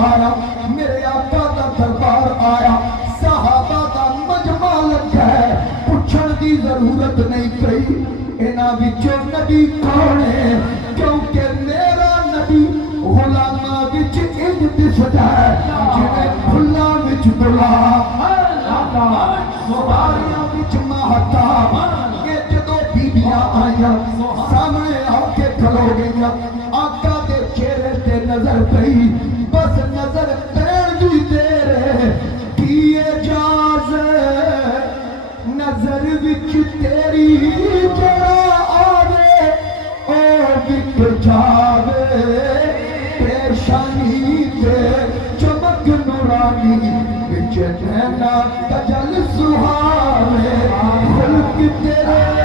آیا میرے آقا دا دربار آیا صحابہ دا مجمع لگا ہے پوچھن دی ضرورت نہیں پئی انہاں وچوں نبی کون ہے کیونکہ میرا نبی غلاماں وچ انج دسدا ہے جویں پھلاں وچ گلاب سواریاں وچ مہتاب کہ جدوں بیبیاں آئیاں سامنے آ کے کھلو گئیاں آقا دے چہرے تے نظر پئی بس نظر پین دی دیر ہے کی اجازت نظر وچ تیری جڑا آوے او وک جاوے پیشانی تے چمک نورانی وچ نینا کجل سہاوے خلق تیرے